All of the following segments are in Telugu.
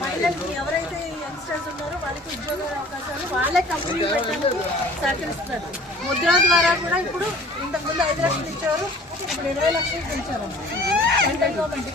మహిళలకి ఎవరైతే యంగ్స్టర్స్ ఉన్నారో వాళ్ళకి ఉద్యోగ అవకాశాలు వాళ్ళే కంపెనీ పెట్టడానికి సహకరిస్తున్నారు ముద్రా ద్వారా కూడా ఇప్పుడు ఇంతకుముందు ఐదు లక్షలు ఇచ్చారు ఇప్పుడు ఇరవై లక్షలు పెంచారు. సెంట్రల్ గవర్నమెంట్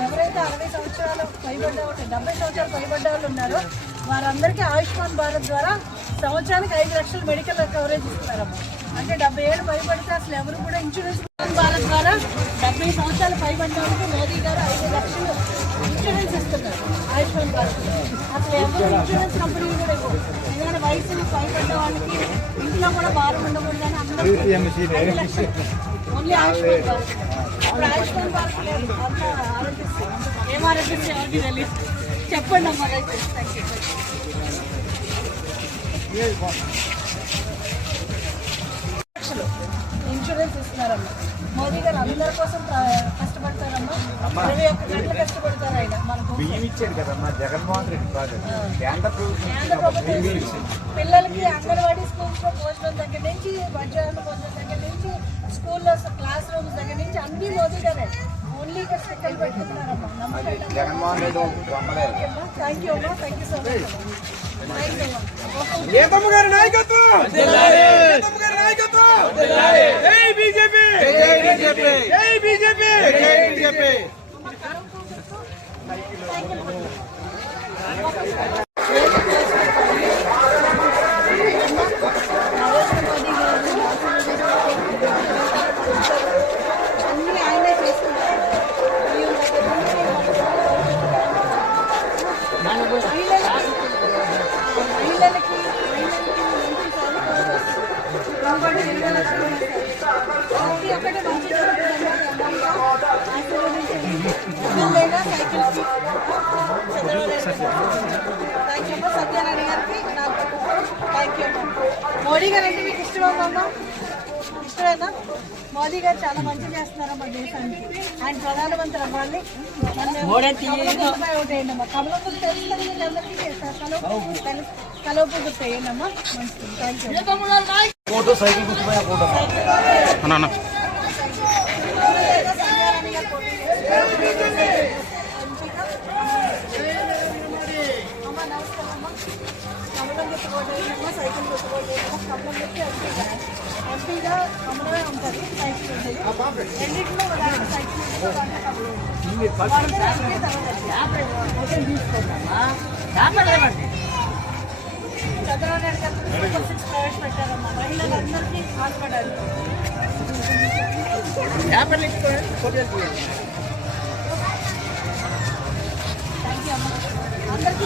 ఎవరైతే అరవై సంవత్సరాలు పైబడ్డ డెబ్బై సంవత్సరాలు పైబడ్డ వాళ్ళు ఉన్నారో వారందరికీ ఆయుష్మాన్ భారత్ ద్వారా సంవత్సరానికి ఐదు లక్షలు మెడికల్ కవరేజ్ ఇస్తున్నారమ్మా. అంటే డెబ్బై ఏళ్ళు పైబడితే అసలు ఎవరు కూడా ఇన్సూరెన్స్ భారత్ ద్వారా డెబ్బై సంవత్సరాలు పైబడిన వాళ్ళకి మోదీ గారు ఐదు లక్షలు ఇన్సూరెన్స్ ఇస్తున్నారు ఆయుష్మాన్ భారత్. అసలు ఎవరు ఇన్సూరెన్స్ కంపెనీలు కూడా ఇవ్వవు ఎందుకంటే వయసు పైబడ్డ వాళ్ళకి ఇంట్లో కూడా భారం ఉండకూడదని అందరూ ఓన్లీ ఆయుష్మాన్ భారత్. ఇప్పుడు ఆయుష్మాన్ భారత్ లేదు. అంతా ఆరోగ్యశ్రీ. ఏం ఆరోగ్యశ్రీ ఎవరికి తెలియదు చెప్పండి అమ్మా థ్యాంక్ యూ మోదీ గారు అందరి కోసం కష్టపడతారమ్మా. ఇరవై ఒక్క గంటలు కష్టపడతారు ఆయన మనకు బియ్యం ఇచ్చాడు కదమ్మా జగన్మోహన్ రెడ్డి ప్రాజెక్ట్ కేంద్ర ప్రభుత్వం కేంద్ర ప్రభుత్వం ఇచ్చింది. పిల్లలకి అంగన్వాడీ స్కూల్స్లో భోజనం దగ్గర నుంచి మధ్యాహ్నం భోజనం దగ్గర నుంచి స్కూల్లో క్లాస్ రూమ్స్ దగ్గర నుంచి అన్ని మోదీ గారే. ఓన్లీ ఇక్కడ స్టిక్కలు పెట్టుకున్నారమ్మా. జగన్మోహన్ రెడ్డి థ్యాంక్ యూ అమ్మా థ్యాంక్ యూ సో మచ్ అమ్మా. నాయకత్వం? బీజేపీ. జై బీజేపీ. జై బీజేపీ. మహిళలకి మహిళలకి మంచి థ్యాంక్ యూ అమ్మ సత్యనారాయణ గారికి. నాకు థ్యాంక్ యూ మోడీ గారు అంటే మీకు ఇష్టమా అమ్మ ఇష్టమేనా? మోదీ గారు చాలా మంచి చేస్తున్నారమ్మా దేశానికి. ఆయన ప్రధానమంత్రి అవ్వాలి. కమలంపై ఓటేయండి అమ్మా. కమలం గుర్తు తెలుస్తుంది మీకు అందరికీ చేస్తారు కలవ కలవ గుర్తు వేయండి అమ్మా. మంచిది. Thank you cycle photo. కమలం గుర్తు ఓటు వేయమ్మా సైకిల్ గుర్తు ఓటు వేయమ్మా కమలం గుర్తు ఎంపీగా ఎంపీగా కమలమే ఉంటుంది సైకిల్ ఉంటుంది రెండింటిలో ఒక దాంట్లో సైకిల్ ఉంటుంది, ఒక దాంట్లో కమలం ఉంటుంది. వాడితే ఎంపీ తర్వాత చంద్రబాబు నాయుడు గారు సూపర్ సిక్స్ ప్రవేశపెట్టారమ్మా మహిళలందరికీ ఆశపడాలి థ్యాంక్ యూ అమ్మా అందరికీ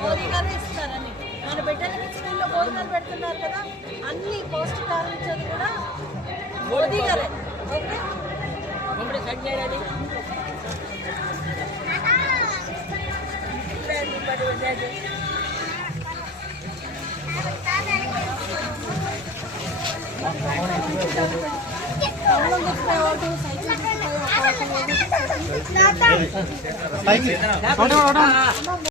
మోదీ గారు ఇస్తున్నారని మన బిడ్డలకి స్కూల్లో భోజనాలు పెడుతున్నారు కదా అన్ని పౌష్టికాహారం ఇచ్చేది కూడా మోదీ గారే. ఓకే? కమలం 老大老大老大